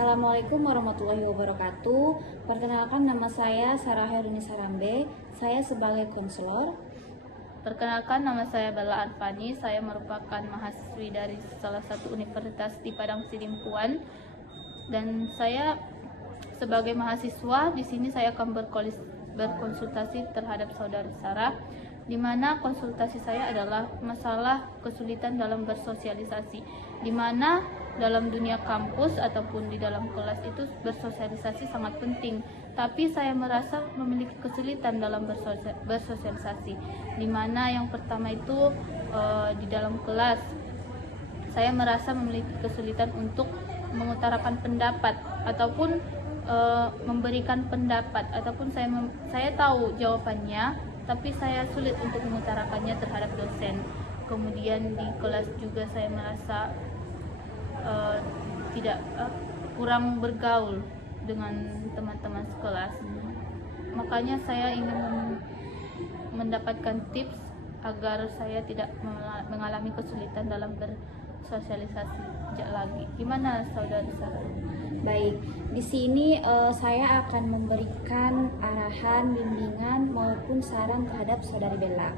Assalamualaikum warahmatullahi wabarakatuh. Perkenalkan, nama saya Sarah Heruni Sarambe. Saya sebagai konselor. Perkenalkan, nama saya Bella Arfani. Saya merupakan mahasiswi dari salah satu universitas di Padang Sidimpuan. Dan saya sebagai mahasiswa di sini saya akan berkonsultasi terhadap saudari Sarah, di mana konsultasi saya adalah masalah kesulitan dalam bersosialisasi, di mana dalam dunia kampus ataupun di dalam kelas itu bersosialisasi sangat penting, tapi saya merasa memiliki kesulitan dalam bersosialisasi, di mana yang pertama itu di dalam kelas saya merasa memiliki kesulitan untuk mengutarakan pendapat ataupun memberikan pendapat, ataupun saya tahu jawabannya tapi saya sulit untuk mengutarakannya terhadap dosen. Kemudian di kelas juga saya merasa kurang bergaul dengan teman-teman sekelas. Makanya saya ingin mendapatkan tips agar saya tidak mengalami kesulitan dalam bersosialisasi lagi. Gimana saudari Sarah? Baik, di sini saya akan memberikan arahan, bimbingan maupun saran terhadap saudari Bella.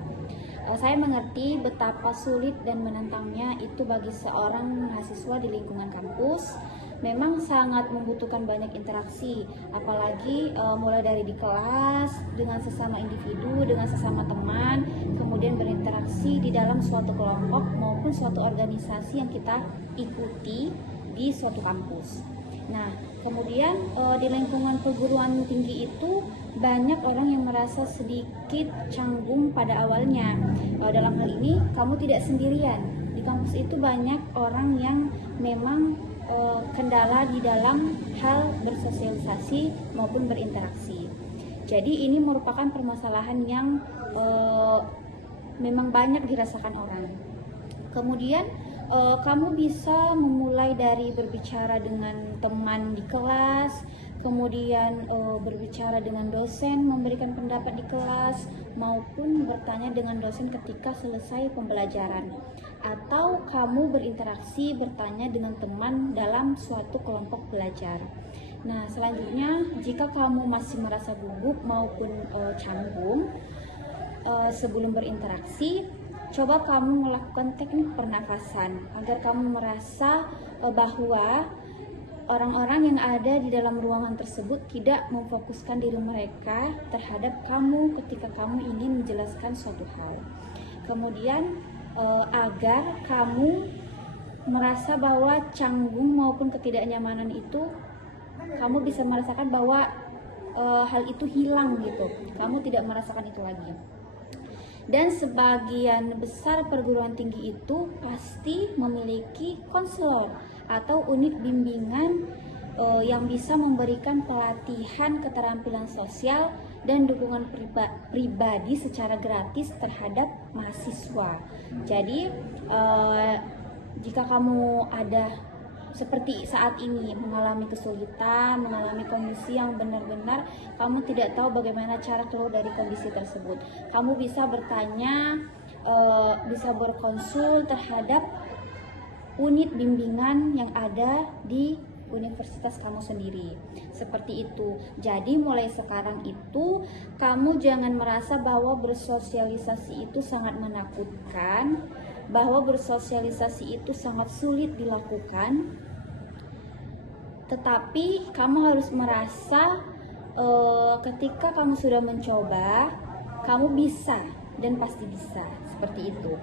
Saya mengerti betapa sulit dan menantangnya itu bagi seorang mahasiswa di lingkungan kampus. Memang sangat membutuhkan banyak interaksi, apalagi mulai dari di kelas, dengan sesama individu, dengan sesama teman, kemudian berinteraksi di dalam suatu kelompok maupun suatu organisasi yang kita ikuti di suatu kampus. Nah, kemudian di lingkungan perguruan tinggi itu banyak orang yang merasa sedikit canggung pada awalnya. Dalam hal ini, kamu tidak sendirian. Di kampus itu banyak orang yang memang kendala di dalam hal bersosialisasi maupun berinteraksi. Jadi ini merupakan permasalahan yang memang banyak dirasakan orang. Kemudian kamu bisa memulai dari berbicara dengan teman di kelas, kemudian berbicara dengan dosen, memberikan pendapat di kelas, maupun bertanya dengan dosen ketika selesai pembelajaran. Atau kamu berinteraksi, bertanya dengan teman dalam suatu kelompok belajar. Nah, selanjutnya jika kamu masih merasa gugup maupun canggung sebelum berinteraksi, coba kamu melakukan teknik pernafasan agar kamu merasa bahwa orang-orang yang ada di dalam ruangan tersebut tidak memfokuskan diri mereka terhadap kamu ketika kamu ingin menjelaskan suatu hal. Kemudian agar kamu merasa bahwa canggung maupun ketidaknyamanan itu kamu bisa merasakan bahwa hal itu hilang gitu. Kamu tidak merasakan itu lagi. Dan sebagian besar perguruan tinggi itu pasti memiliki konselor atau unit bimbingan yang bisa memberikan pelatihan keterampilan sosial dan dukungan pribadi secara gratis terhadap mahasiswa. Jadi jika kamu ada seperti saat ini mengalami kesulitan, mengalami kondisi yang benar-benar kamu tidak tahu bagaimana cara keluar dari kondisi tersebut, kamu bisa bertanya, bisa berkonsul terhadap unit bimbingan yang ada di universitas kamu sendiri. Seperti itu. Jadi mulai sekarang itu kamu jangan merasa bahwa bersosialisasi itu sangat menakutkan, bahwa bersosialisasi itu sangat sulit dilakukan, tetapi kamu harus merasa ketika kamu sudah mencoba, kamu bisa dan pasti bisa. Seperti itu.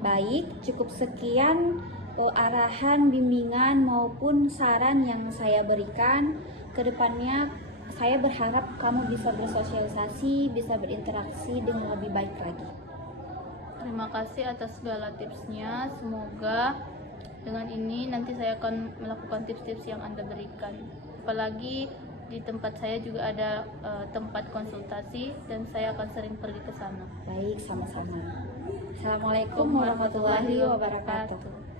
Baik, cukup sekian arahan, bimbingan maupun saran yang saya berikan. Kedepannya saya berharap kamu bisa bersosialisasi, bisa berinteraksi dengan lebih baik lagi. Terima kasih atas segala tipsnya. Semoga dengan ini nanti saya akan melakukan tips-tips yang Anda berikan. Apalagi di tempat saya juga ada tempat konsultasi dan saya akan sering pergi ke sana. Baik, sama-sama. Assalamualaikum warahmatullahi wabarakatuh.